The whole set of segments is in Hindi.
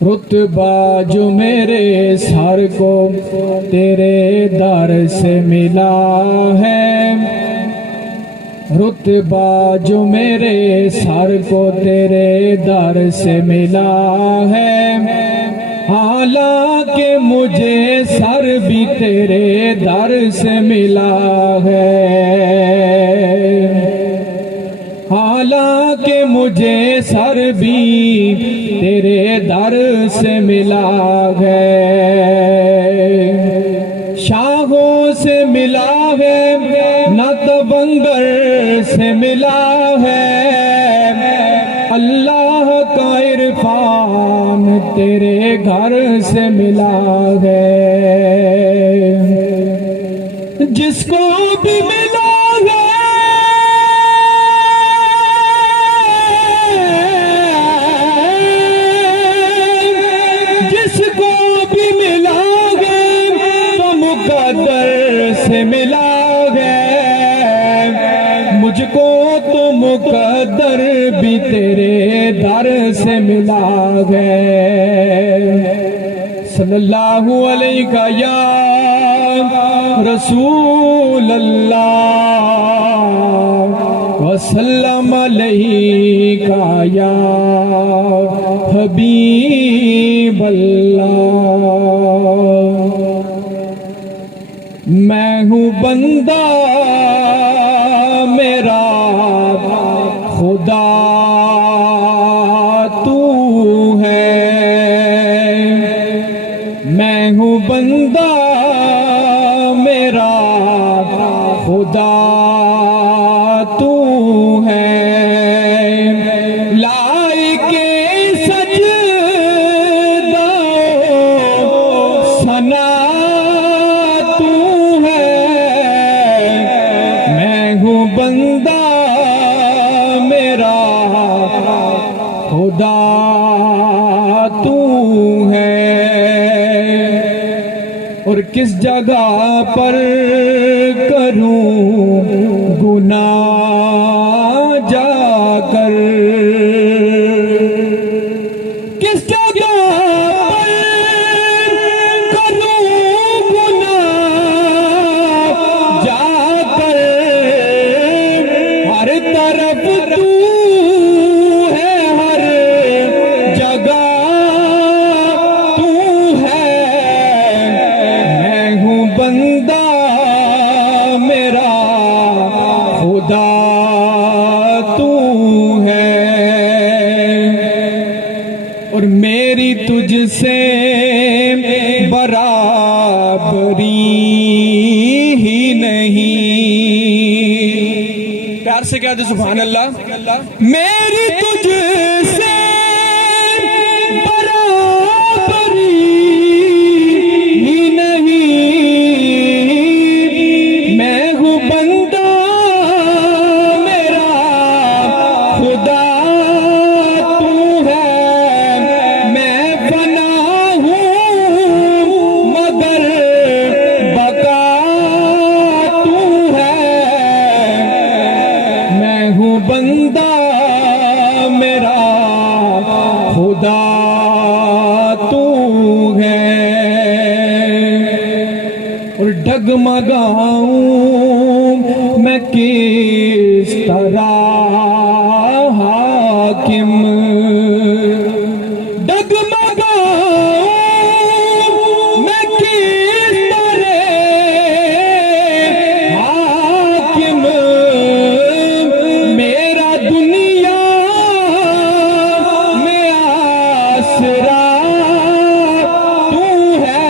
रुतबा जो मेरे सर को तेरे दर से मिला है, रुतबा जो मेरे सर को तेरे दर से मिला है। हालांकि मुझे सर भी तेरे दर से मिला है, हालांकि मुझे सर भी तेरे दर से मिला है। शाहों से मिला है न तबंगर से मिला है, अल्लाह का इरफान तेरे घर से मिला है। जिसको भी मिला है, जिसको भी मिला है तो मुकद्दर से मिला है। मुझको तो मुकद्दर भी तेरे दर से मिला है। सल्लल्लाहु अलैहि या रसूल अल्लाह वसल्लम अलैहि या हबीब अल्लाह। मैं हूँ बंदा मेरा खुदा तू है, मैं हूँ बंदा मेरा खुदा तू है। लाइके सजदा सना तू है, मैं हूँ बंदा मेरा खुदा तू है। और किस जगह पर करूं गुनाह जाकर, किस जगह पर करूं गुनाह जाकर। हर तरफ तू है, हर जगह तू है। मैं हूँ बंदा मेरा खुदा तू है। और मेरी तुझसे बराबरी ही नहीं। प्यार से कह दे सुभान अल्लाह। मेरी तुझसे बराबरी ही नहीं। मैं हूँ बंदा मेरा खुदा तू है। मैं फना हूँ मगर बका तू है। मैं हूँ बंदा मेरा खुदा तू है। और डगमगाऊं मैं किस तरह हाकिम, डगमगाऊं मैं किस तरह हाकिम। मेरा दुनिया में आसरा तू है।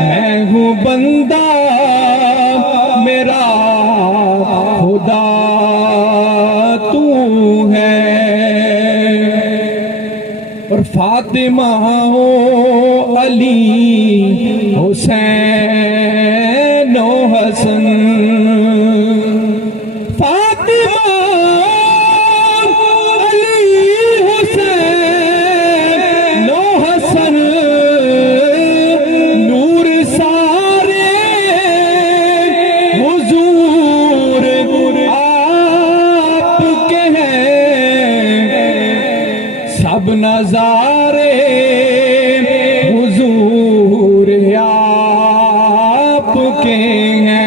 मैं हूँ बंदा मेरा खुदा तू है। और फातिमा हो अली हुसैन ओ हसन, फातिमा अली हुसैन ओ हसन। नूर सारे हुजूर आपके हैं, सब नजर गुजारे हुजूर आपके हैं।